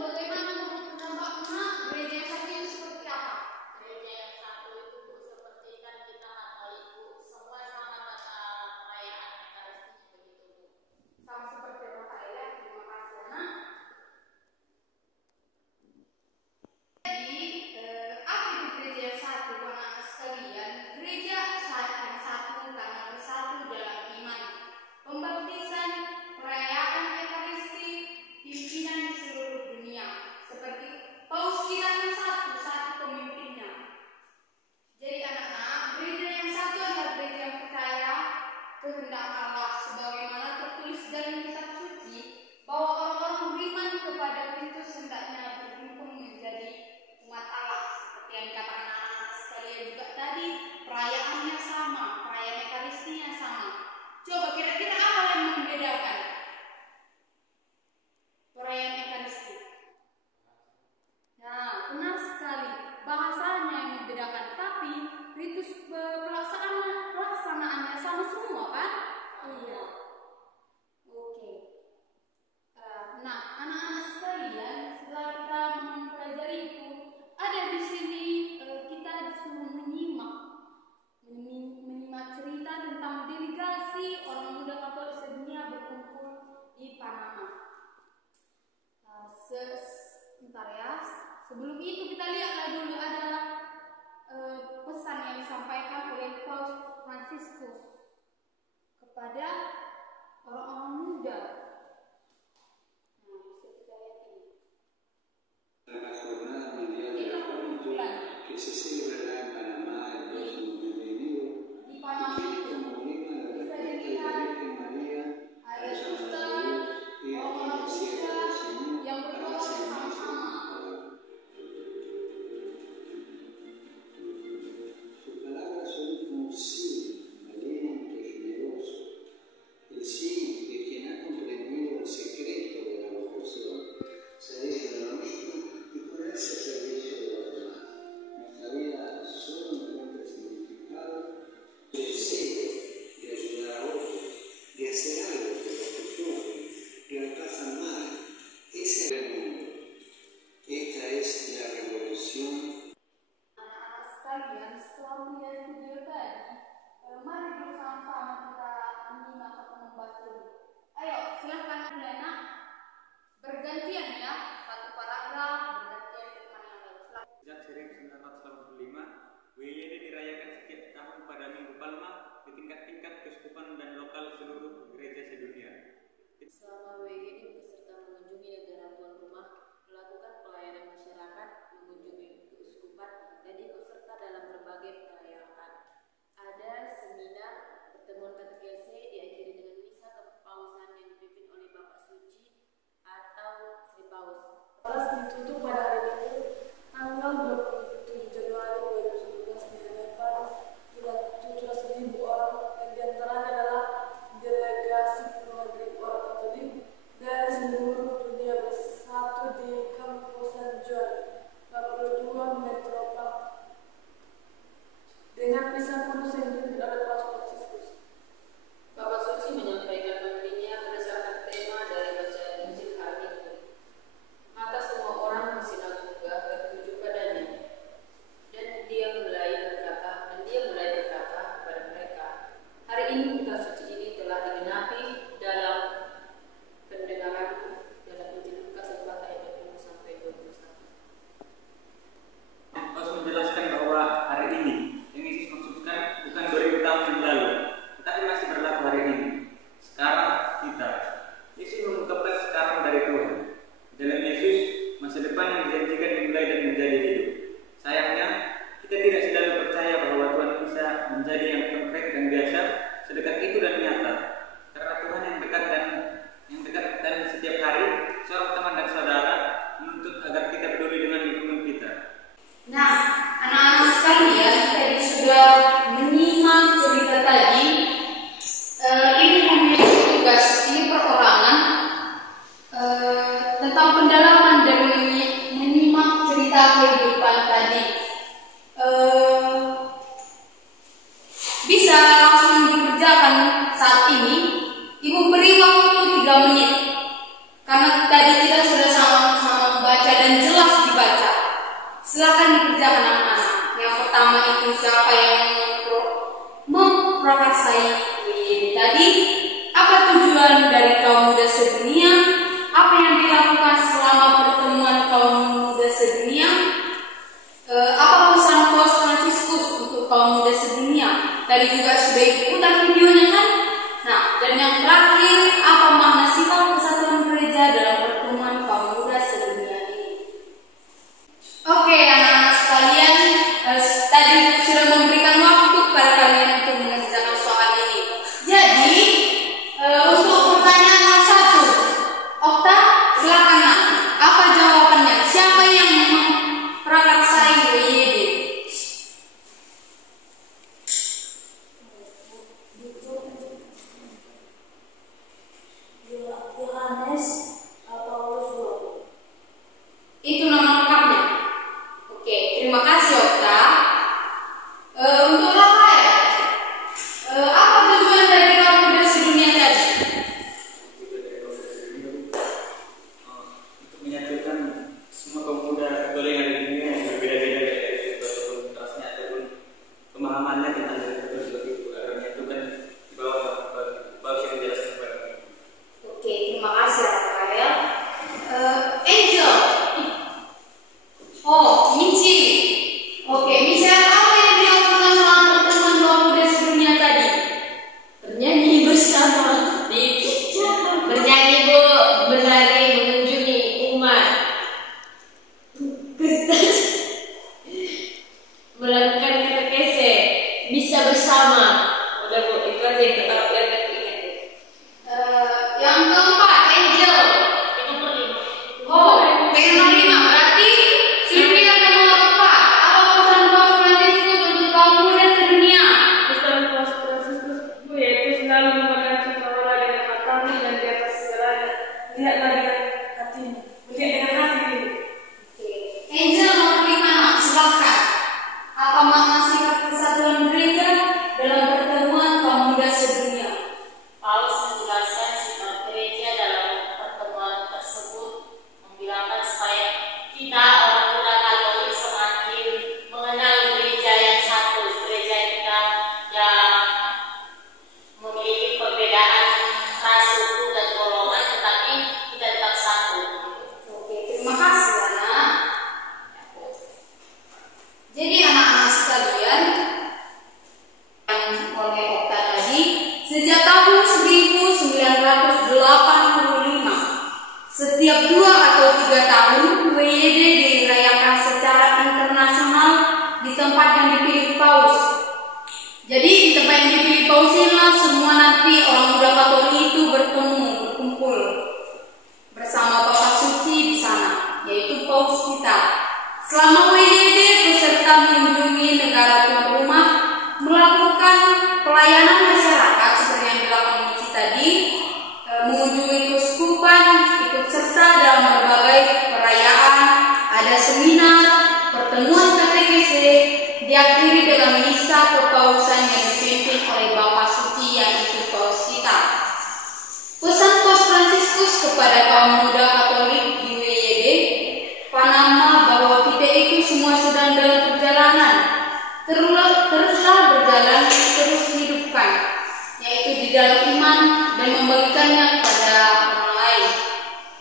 Bagaimana menurut Mbak Una gereja yang satu itu seperti apa? Gereja yang satu itu seperti kehendak Allah, sebagaimana tertulis dalam kitab suci bahwa orang-orang beriman kepada Kristus hendaknya berkumpul menjadi umat Allah. Seperti yang dikatakan anak-anak sekalian juga tadi, perayaannya sama, perayaan Ekaristinya sama. Coba kira-kira apa yang membedakan perayaan Ekaristi? Nah, benar sekali, bahasanya yang membedakan, tapi ritus pelaksanaannya sama semua kan? Iya. Oke. Nah, anak-anak sekalian, setelah kita mempelajari itu, ada di sini kita disuruh menyimak cerita tentang delegasi orang muda Katolik sedunia berkumpul di Panama. Sebentar ya. Sebelum itu kita lihatlah dulu ada pesan yang disampaikan oleh Paus Fransiskus kepada orang-orang muda. Nah, bisa kita lihat ini. La jornada mundial de la juventud que se celebrará en Panamá el próximo mes de enero di Panama itu bisa dilihat ada suster, orang-orang muda yang berdoa bersama-sama. Ditutup pada hari Minggu tanggal 27 Januari 2019 di hadapan 17.000 orang, dan diantaranya adalah delegasi puluhan ribu orang Katolik dari seluruh dunia bersatu di kampus San Juan 42 Metro Park dengan misa kudus yang dipimpin oleh Paus Fransiskus. Bapak Suci menyampaikan memberinya berdasarkan tema dari bacaan Injil hari Minggu. Mata semua orang di sinagoga tertuju padanya, dan dia mulai berkata kepada mereka, hari ini kitab suci ini telah digenapi dalam pendengaranmu, dalam Injil Lukas 4 ayat 20 sampai 21. Paus menjelaskan bahwa hari ini yang Yesus maksudkan bukan 2000 tahun yang lalu, tetapi masih berlaku hari ini. Sekarang kita, Yesus mengungkapkan sekarang dari Tuhan. Dalam Yesus, masa depan yang dijanjikan dimulai dan menjadi hidup. Sayangnya, kita tidak selalu percaya bahwa Tuhan bisa menjadi yang konkret dan biasa, sedekat itu dan nyata. Karena Tuhan yang dekat dan setiap hari, seorang teman dan saudara menuntut agar kita peduli dengan lingkungan kita. Nah, anak-anak sekalian, tadi sudah menyimak cerita tadi. Ini memiliki tugas, ini perorangan tentang pendalaman dan menyimak cerita kehidupan tadi. Bisa langsung dikerjakan saat ini. Ibu beri waktu 3 menit, karena tadi kita sudah sama-sama membaca dan jelas dibaca. Silakan dikerjakan anak-anak. Yang pertama itu siapa yang memprakarsai tadi? Apa tujuan dari kaum muda sedunia? Apa yang dilakukan selama pertemuan kaum muda sedunia? Apa pesan Paus Fransiskus untuk kaum muda sedunia? Tadi juga sudah ikutan videonya kan? Nah, dan yang terakhir, apa makna sikap kesatuan gereja dalam pertemuan kaum muda sedunia ini? Oke, anak-anak sekalian, tadi sudah memberikan waktu kepada kalian untuk mengerjakan soal ini. Jadi Yohanes Paulus 2. Itu nama lengkapnya. Oke, terima kasih Okta. Untuk Rafael, apa tujuan dari kaum muda sedunia tadi? Untuk menyatukan semua kaum muda katolik yang ada di dunia yang berbeda-beda dari sudut komunitasnya ataupun pemahamannya tentang dari katolik itu agar menyatukan di bawah yang dijelaskan kepada kami. Oke, terima kasih Rafael. Angel. Oh, Michi. Oke, Michelle, apa yang dilakukan selama pertemuan kaum muda sedunia tadi? Bernyanyi bersama, bernyanyi Bu, menari, mengunjungi umat, melakukan katekese, bisa bersama. Udah Bu, itu aja yang kita ingat. Yang keempat, Angel. Itu perlu. Oh, nomor 5. Berarti Sylvia nomor 4. Apa pesan Paus Fransiskus untuk kaum muda sedunia? Pesan Paus Fransiskus yaitu selalu memandang cakrawala dengan matamu dan di atas segalanya. Lihatlah dengan hatimu. Melihat dengan hati. Angel nomor 5, silakan. Apa makna sikap kesatuan gereja dalam pertemuan kaum muda sedunia? Paulus menjelaskan sikap gereja dalam pertemuan tersebut membilangkan supaya kita orang muda Katolik semakin mengenal gereja yang satu, gereja kita yang memiliki perbedaan ras, suku dan golongan, tetapi kita tetap satu. Oke, terima kasih anak. Jadi anak-anak sekalian, yang oleh Okta tadi, sejak tahun 1985, setiap 2 atau 3 tahun WYD dirayakan secara internasional di tempat yang dipilih Paus. Jadi di tempat yang dipilih Paus inilah semua nanti orang muda Katolik itu berkumpul bersama Bapak Suci di sana, yaitu Paus kita. Selama WYD peserta mengunjungi negara tuan rumah, melakukan pelayanan masyarakat seperti yang dilakukan Michi tadi, mengunjungi keuskupan, ikut serta dalam berbagai perayaan, ada seminar, pertemuan katekese, diakhiri dengan misa kepausan yang dipimpin oleh Bapak Suci yang itu Paus kita. Pesan Paus Fransiskus kepada kaum muda Katolik di WYD Panama bahwa kita itu semua sedang dalam perjalanan, teruslah berjalan, terus hidupkan, yaitu di dalam iman dan membagikannya kepada orang lain.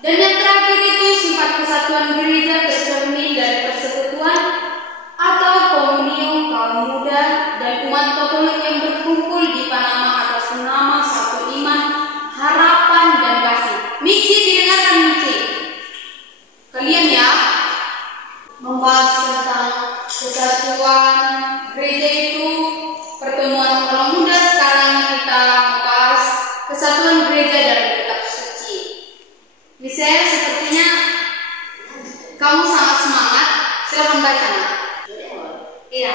Dan yang terakhir itu sifat kesatuan gereja tercermin dari persekutuan atau komunio kaum muda dan umat Katolik yang berkumpul di Panama atas nama satu iman, harapan dan kasih. Michi, didengarkan Michi. Kalian ya membahas tentang kesatuan gereja itu pertemuan kaum muda. Sekarang kita membahas kesatuan gereja dalam kitab suci. Misalnya sepertinya kamu sangat semangat. Silakan baca. Iya.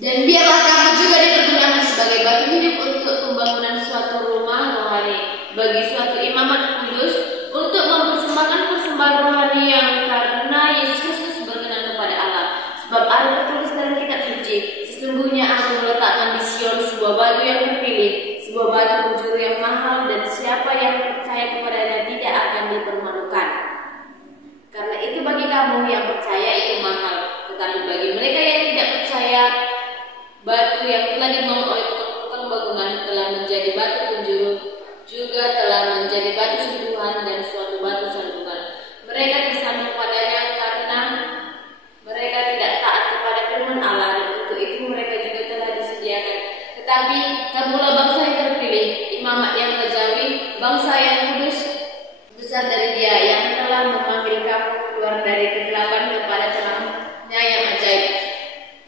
Dan biarlah kamu juga dipergunakan sebagai batu hidup untuk pembangunan suatu rumah rohani bagi suatu imamat kudus, untuk mempersembahkan persembahan rohani yang karena Yesus Kristus berkenan kepada Allah. Sebab ada tertulis dalam kitab suci, sesungguhnya aku meletakkan di Sion sebuah batu yang terpilih, sebuah batu penjuru yang mahal, dan siapa yang percaya kepadanya tidak akan dipermalukan. Karena itu bagi kamu yang percaya itu mahal, tetapi bagi mereka yang tidak percaya, batu yang telah dibangun oleh tukang bangunan telah menjadi batu penjuru, juga telah menjadi batu sentuhan dan suatu batu sandungan. Mereka tersandung padanya karena mereka tidak taat kepada firman Allah, dan untuk itu mereka juga telah disediakan. Tetapi kamulah bangsa yang terpilih, imamat yang rajawi, bangsa yang kudus, besar dari Dia yang telah memanggil kamu keluar dari kegelapan kepada terangnya yang ajaib.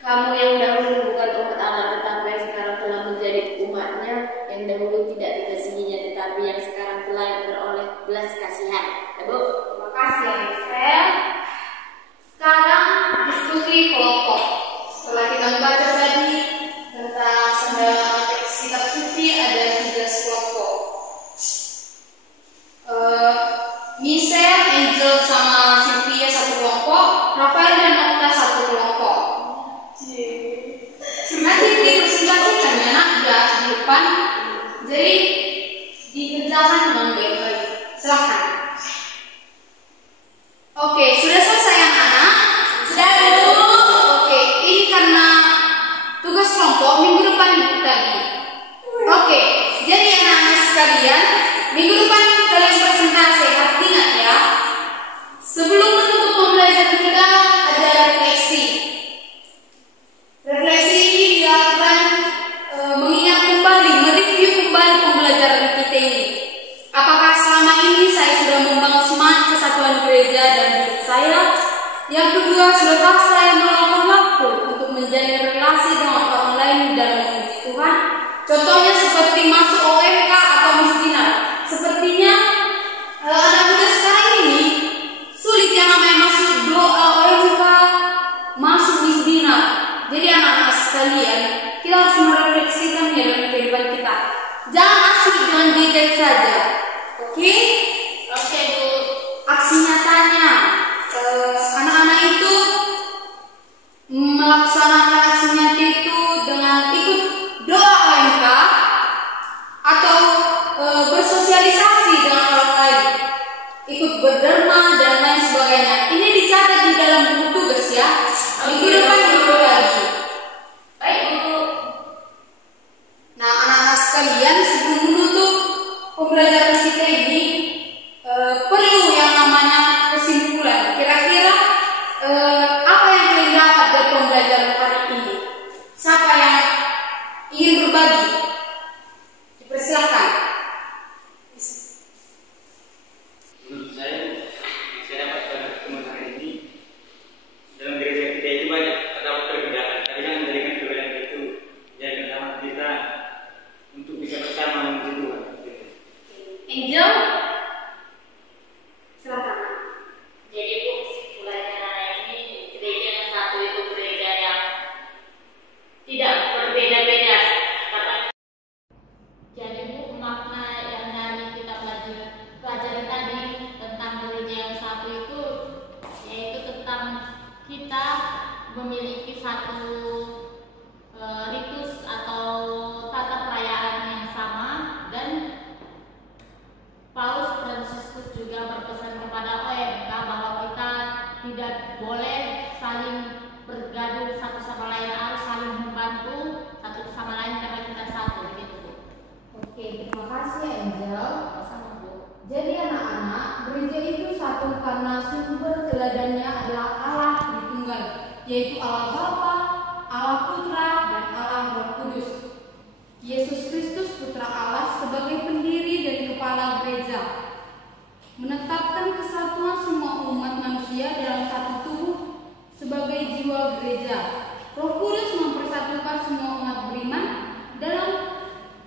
Kamu yang dahulu bukan umat Allah, tetapi yang sekarang telah menjadi umatnya, yang dahulu tidak dikasihinya, tetapi yang sekarang telah beroleh belas kasihan. Bu, Terima kasih Michelle. Sekarang diskusi kelompok. Setelah kita membaca tadi tentang depan. Jadi dikerjakan dengan baik-baik. Silakan. Oke, sudah selesai anak-anak? Sudah Bu? Oke, ini karena tugas kelompok minggu depan Ibu tadi. Oke, jadi anak-anak sekalian, minggu depan kalian presentasi. Ingat ya, sebelum menutup pembelajaran kita ada refleksi. Refleksi ini dilakukan mengingat kembali, mereview kembali pembelajaran kita ini. Apakah selama ini saya sudah membangun semangat kesatuan gereja dan hidup saya? Yang kedua, sudahkah saya meluangkan waktu untuk menjalin relasi dengan orang lain dalam memuji Tuhan? Contohnya seperti masuk OMK atau misdinar. Sepertinya anak muda sekarang ini sulit yang namanya masuk doa OMK, masuk misdinar. Jadi anak-anak sekalian, kita harus merefleksikan ya dalam kehidupan kita. Jangan asik dengan gadget saja. Oke? Oke Bu. Aksi nyatanya, anak-anak itu melaksanakan aksi nyata itu dengan ikut doa OMK atau bersosialisasi dengan orang lain, ikut berderma dan lain sebagainya. Ini dicatat di dalam buku tugas ya. Minggu depan itu lagi. Baik Bu. Nah anak-anak sekalian, sebelum menutup pembelajaran kita ini perlu yang namanya kesimpulan. Kira-kira apa yang kalian dapat dari pembelajaran hari ini? Siapa yang ingin berbagi? Dipersilakan. Menurut saya dapat pertemuan hari ini dalam gereja kita itu banyak terdapat perbedaan. Tapi yang menjadikan perbedaan itu jadi bersama kita untuk bisa bersama menuju Tuhan. Angel, silakan. Jadi Bu, kesimpulannya ini gereja yang satu itu gereja yang tidak berbeda-beda. Jadi Bu, makna yang dari kita pelajari tadi tentang gereja yang satu itu yaitu tentang kita memiliki satu ritus atau tata perayaan yang sama, dan Paus Fransiskus juga berpesan kepada OMK bahwa kita tidak boleh saling bergaduh satu sama lain, harus saling membantu satu sama lain karena kita satu, begitu Bu. Oke, terima kasih Angel. Sama Bu. Jadi anak-anak, gereja itu satu karena sumber teladannya adalah Allah Tritunggal, yaitu Allah Bapa, Allah Putra, dan Allah Roh Kudus. Yesus Kristus Putra Allah sebagai pendiri dan kepala gereja menetapkan kesatuan semua umat manusia dalam satu tubuh sebagai jiwa gereja. Roh Kudus mempersatukan semua umat beriman dalam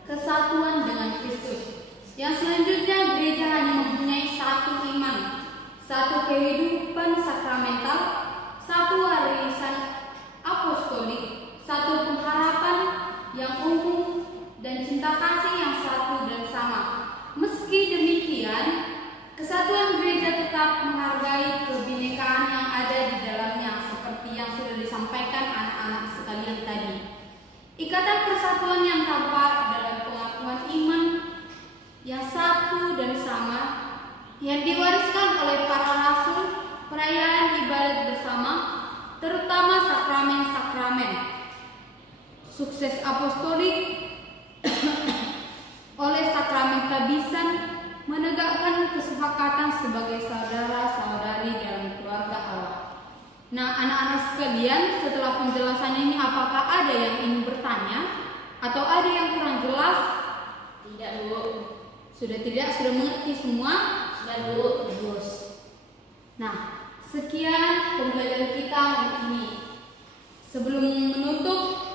kesatuan dengan Kristus. Yang selanjutnya, gereja hanya mempunyai satu iman, satu kehidupan sakramental, satu warisan apostolik, satu pengharapan yang umum, dan cinta kasih yang satu dan sama. Meski demikian, kesatuan gereja tetap menghargai kebinekaan yang ada di dalamnya, seperti yang sudah disampaikan anak-anak sekalian tadi. Ikatan persatuan yang tampak dalam pengakuan iman yang satu dan sama, yang diwariskan oleh para rasul, perayaan ibadat bersama, terutama sakramen-sakramen, sukses apostolik oleh sakramen tabisan, menegakkan kesepakatan sebagai saudara-saudari dalam keluarga Allah. Nah, anak-anak sekalian, setelah penjelasan ini apakah ada yang ingin bertanya atau ada yang kurang jelas? Tidak Bu. Sudah tidak? Sudah mengerti semua? Sudah Bu. Bagus. Nah, sekian pembelajaran kita hari ini. Sebelum menutup,